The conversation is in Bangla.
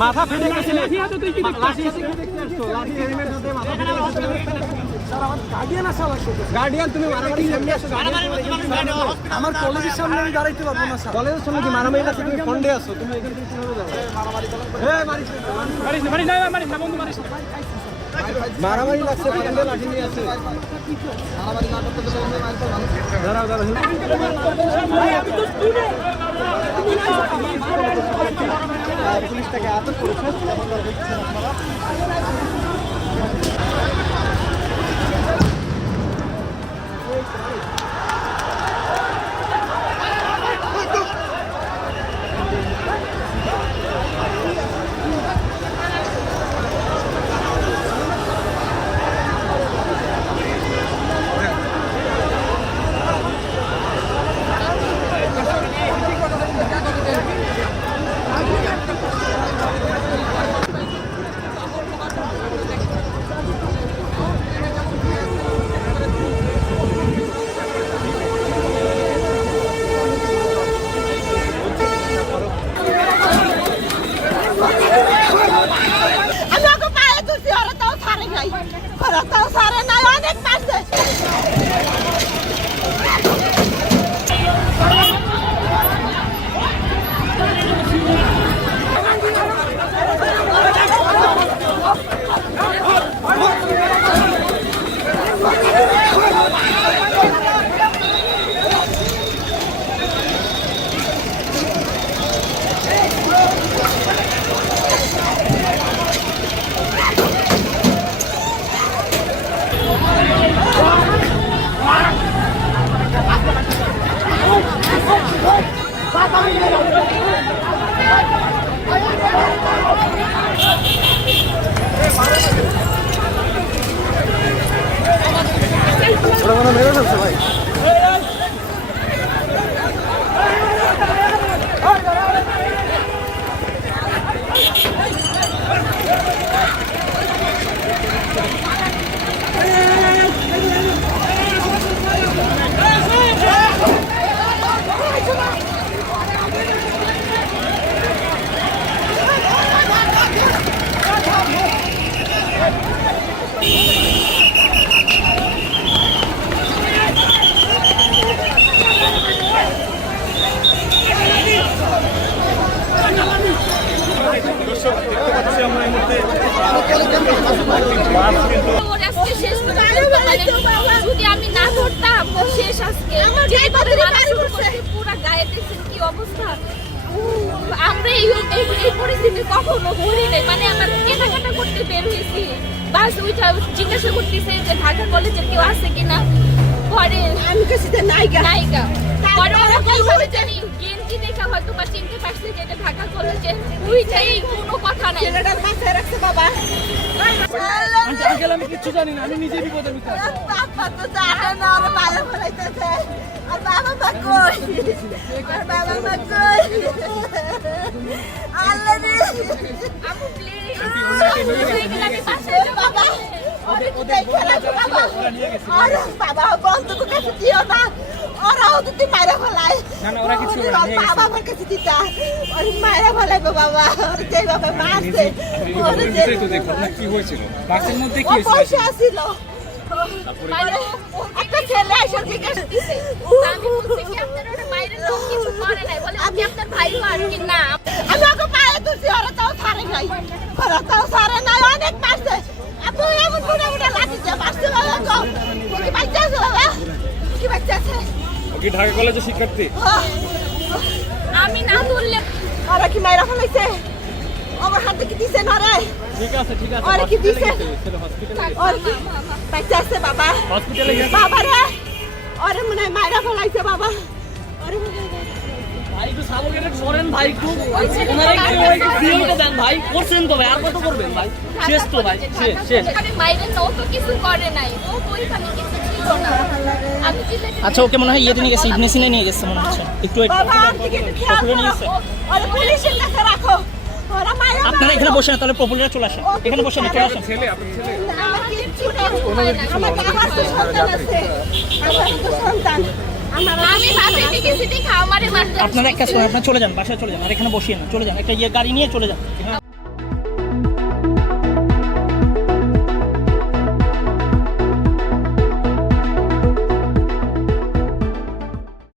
মাথা ফেটে গেছে। লাঠি হাতে তুই কি দেখতে আসছিস? লাঠি হেলমেট হাতে মাথা ফেটে গেছে। স্যার আমার গার্ডিয়ান আসা লাগছে। গার্ডিয়ান তুমি মারামারি সামনে আসো। আমার কলেজের সামনে আমি দাঁড়াইতে পারবো না স্যার। কলেজের সামনে কি মারামারি লাগছে? তুমি ফন্ডে আছো, তুমি এখান থেকে কিভাবে যাবে? মারামারি করো। মারিস না বন্ধু, মারিস না। মারামারি লাগছে, ফন্ডে লাঠি নিয়ে আছে। মারামারি না করতে তো বন্ধু মারতে ভালো। দাঁড়াও ভাই আমি তো স্টুডেন্ট। পুলিশটাকে আটক করেছে। মেরে ফেলছে ভাই। যদি আমি না ধরতাম শেষ আজকে পুরা গায়ে দেখছেন কি অবস্থা। আমরা এই পরিস্থিতি কখনো ভুলি নাই। মানে আমার কেনাকাটা করতে বের হয়েছি, বাস ওইটা জিজ্ঞাসা করতেছে যে ঢাকা কলেজে কেউ আছে কিনা। পরে আমি কাছে নাইকা পরে ওরা কিভাবে জানি গেঞ্জি দেখা হয়তো বা চিনতে পারছে যে এটা ঢাকা কলেজে। ওইটাই কোনো কথা নাই। ছেলেটার মাথায় রাখছে বাবা। আমি কিচ্ছু জানি না, আমি নিজে বিপদের ভিতরে আছি। বাবা তো জানে না, ওর বাবা বলাইতেছে। আর বাবা মা কই? আর বাবা মা কই? আল্লাহ রে আমু প্লিজ আমি পাশে বাবা। ওদের খেলা বাবা। আর বাবা বন্ধুকে কাছে দিও না, ওরাও যদি মারা ফেলায়। না না ওরা কিছু না, বাবা আমার কাছে দিতা ওর মারা ফেলাইবে বাবা। ওর যে বাবা মারছে ওর যে তো দেখো না কি হয়েছিল বাসের মধ্যে, কি ও বসে আছিল। একটা ছেলে এসে জিজ্ঞাসা দিছে, আমি বলছি কি আপনার ওটা মায়ের লোক কিছু করে নাই, বলে আপনি আপনার ভাই আর কি না। আমি ওকে পায়ে তুলছি, ওরা তাও ছাড়ে নাই, অনেক মারছে। আপু এমন বুড়া লাঠি দিয়ে মারছে বাবা গো। কি বাচ্চা আছে বাবা? কি বাচ্চা আছে? কি ঢাকা কলেজের শিক্ষার্থী? আমি না ধরলে ওরা কি মাইরা ফেলাইছে? আমার হাতে কি দিছে না রে? ঠিক আছে ওরা কি দিছে? হসপিটালে ওর কি বাচ্চা আছে বাবা? হসপিটালে গেছে বাবা রে, ওরে মনে হয় মাইরা ফেলাইছে বাবা। ওরে ভাই একটু সাবুকেটে সরেন ভাই, একটু ওনারা একটু ভিডিওটা দেন ভাই। করছেন তো ভাই, আর কত করবেন ভাই? শেষ তো ভাই, শেষ। আমি মাইরের নো তো কিছু করে নাই, ও তো ওইখানে কিছু ছিল না। আমি আচ্ছা ওকে মনে হয় ইয়েতে নিয়ে গেছে, ইবনেসিনে নিয়ে গেছে মনে হচ্ছে। একটু বাবা আপনি কি খেয়াল করো? ওরে পুলিশের কাছে রাখো। ওরা মাইরা আপনারা এখানে বসেন, তাহলে পপুলার চলে আসেন। এখানে বসেন, চলে আসেন। ছেলে আপনার ছেলে আমার কিচ্ছু না, আমার তো সন্তান আছে, আমার তো সন্তান। আমি ভাবি গেছি দেখা আমারে মারতে। আপনারা এক কাজ করেন, আপনারা চলে যান, বাসায় চলে যান, আর এখানে বসিয়ে না, চলে যান, একটা গাড়ি নিয়ে চলে যান।